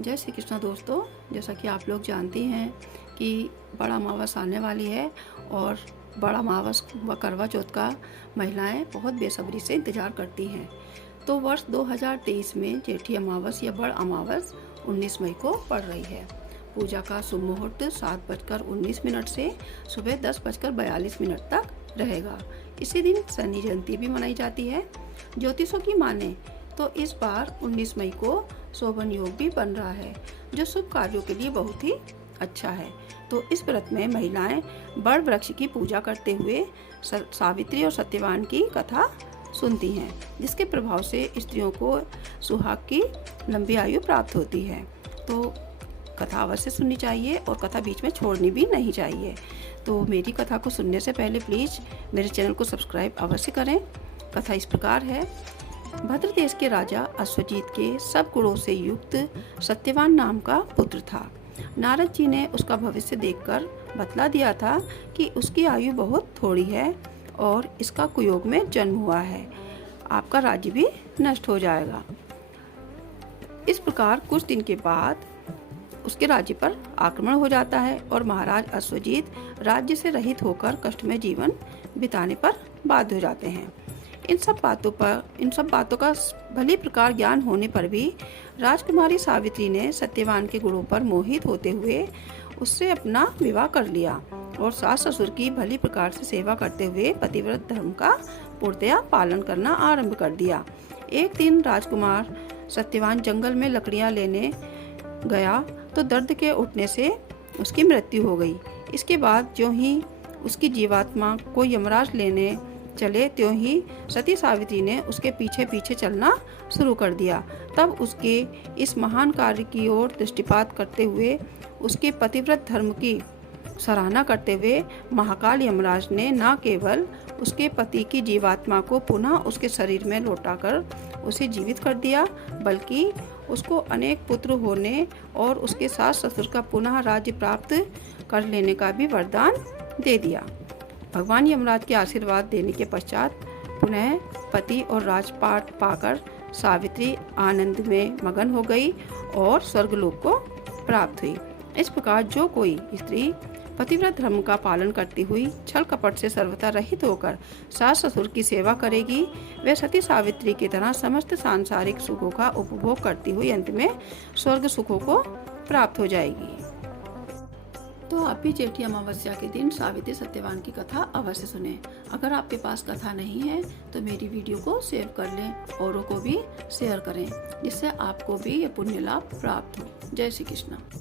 जय श्री कृष्ण दोस्तों। जैसा कि आप लोग जानती हैं कि बड़ा अमावस आने वाली है और बड़ा अमावस व करवा चौथ का महिलाएं बहुत बेसब्री से इंतज़ार करती हैं। तो वर्ष 2023 में जेठी अमावस या बड़ अमावस 19 मई को पड़ रही है। पूजा का शुभ मुहूर्त 7:19 से सुबह 10:42 तक रहेगा। इसी दिन शनि जयंती भी मनाई जाती है। ज्योतिषों की माने तो इस बार 19 मई को शोभन योग भी बन रहा है, जो शुभ कार्यों के लिए बहुत ही अच्छा है। तो इस व्रत में महिलाएं बड़ वृक्ष की पूजा करते हुए सावित्री और सत्यवान की कथा सुनती हैं, जिसके प्रभाव से स्त्रियों को सुहाग की लंबी आयु प्राप्त होती है। तो कथा अवश्य सुननी चाहिए और कथा बीच में छोड़नी भी नहीं चाहिए। तो मेरी कथा को सुनने से पहले प्लीज़ मेरे चैनल को सब्सक्राइब अवश्य करें। कथा इस प्रकार है। भद्र देश के राजा अश्वजीत के सब गुणों से युक्त सत्यवान नाम का पुत्र था। नारद जी ने उसका भविष्य देखकर बतला दिया था कि उसकी आयु बहुत थोड़ी है और इसका कुयोग में जन्म हुआ है। आपका राज्य भी नष्ट हो जाएगा। इस प्रकार कुछ दिन के बाद उसके राज्य पर आक्रमण हो जाता है और महाराज अश्वजीत राज्य से रहित होकर कष्टमय जीवन बिताने पर बाध्य हो जाते हैं। इन सब बातों का भली प्रकार ज्ञान होने पर भी राजकुमारी सावित्री ने सत्यवान के गुणों पर मोहित होते हुए उससे अपना विवाह कर लिया और सास ससुर की भली प्रकार से सेवा करते हुए पतिव्रत धर्म का पूर्णतया पालन करना आरंभ कर दिया। एक दिन राजकुमार सत्यवान जंगल में लकड़ियां लेने गया तो दर्द के उठने से उसकी मृत्यु हो गई। इसके बाद ज्यों ही उसकी जीवात्मा को यमराज लेने चले त्यों ही सती सावित्री ने उसके पीछे पीछे चलना शुरू कर दिया। तब उसके इस महान कार्य की ओर दृष्टिपात करते हुए उसके पतिव्रत धर्म की सराहना करते हुए महाकाल यमराज ने न केवल उसके पति की जीवात्मा को पुनः उसके शरीर में लौटाकर उसे जीवित कर दिया, बल्कि उसको अनेक पुत्र होने और उसके सास ससुर का पुनः राज्य प्राप्त कर लेने का भी वरदान दे दिया। भगवान यमराज के आशीर्वाद देने के पश्चात पुनः पति और राजपाट पाकर सावित्री आनंद में मगन हो गई और स्वर्गलोक को प्राप्त हुई। इस प्रकार जो कोई स्त्री पतिव्रत धर्म का पालन करती हुई छल कपट से सर्वथा रहित होकर सास ससुर की सेवा करेगी, वह सती सावित्री की तरह समस्त सांसारिक सुखों का उपभोग करती हुई अंत में स्वर्ग सुखों को प्राप्त हो जाएगी। तो आप भी जेठी अमावस्या के दिन सावित्री सत्यवान की कथा अवश्य सुने। अगर आपके पास कथा नहीं है तो मेरी वीडियो को सेव कर लें, औरों को भी शेयर करें, जिससे आपको भी ये पुण्य लाभ प्राप्त हो। जय श्री कृष्ण।